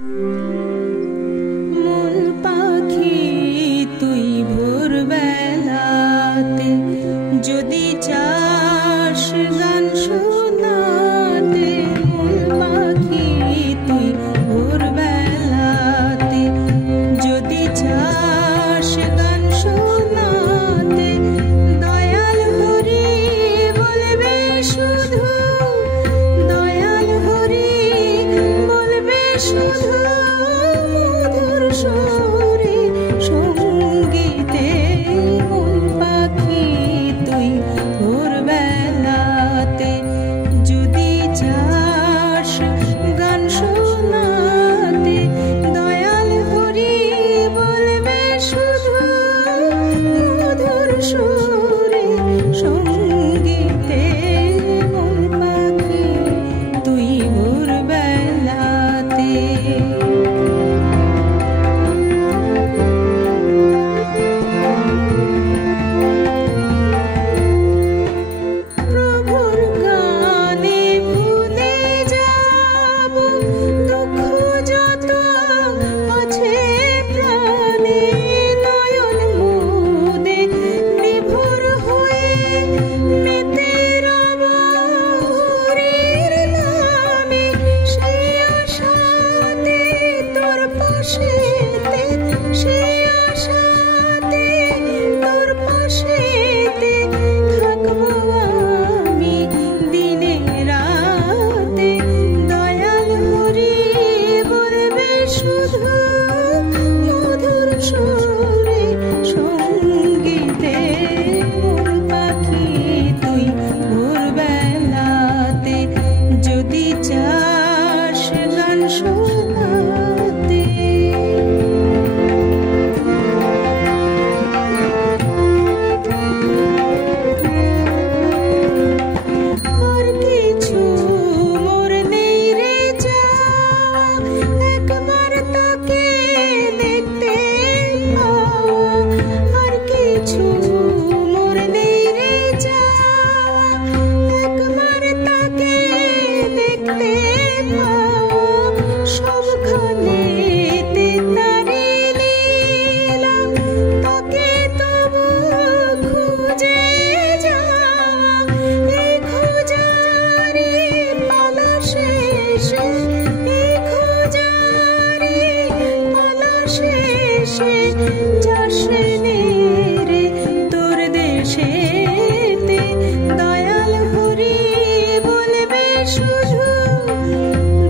মন পাখি তুই ভোরবেলাতে যদি চাস গান শোনাতে, মন পাখি তুই ভোরবেলাতে যদি চাস গান শোনাতে, দয়াল হরি বলবে শুধু, দয়াল হরি বলবে শুধু মধুর সুরে সঙ্গীতে। মন পাখি তুই ভোরবেলাতে যদি চাস গান শোনাতে, দয়াল হরি বলবে শুধু মধুর সুরে সঙ্গীতে। মন পাখি তুই ভোরবেলাতে। প্রভুর গানে ভুলে যাব দুঃখ যত আছে প্রাণে, নয়ন মুদে বিভোর হয়ে মেতে রব হরির নামে। সেই আশাতে তোর পাশেতে, সেই আশাতে তোর পাশেতে থাকবো আমি দিনে রাতে। দয়াল হরি বলবে শুধু মধুর সুরে সঙ্গীতে। মন পাখি তুই ভোরবেলাতে যদি চাস গান শোনাতে। আর কিছু মোর নেই রে যাওয়া, একবার তাকে দেখতে পাওয়া। আর কিছু মোর নেই রে যাওয়া, একবার তাকে দেখতে পাওয়া। সবখানেতে তারি লীলা, তাকে তবু খুঁজে যাওয়া। এই খোঁজারি পালা শেষে, এই খোঁজারি পালা শেষে যাস রে তোর দেশেতে। দয়াল হরি বলবে শুধু,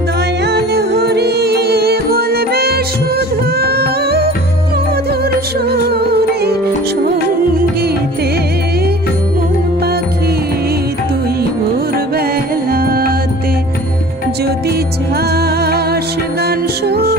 দয়াল হরি বলবে শুধু মধুর সুরে সঙ্গীতে। মন পাখি তুই ভোরবেলাতে যদি চাস গান শোনাতে।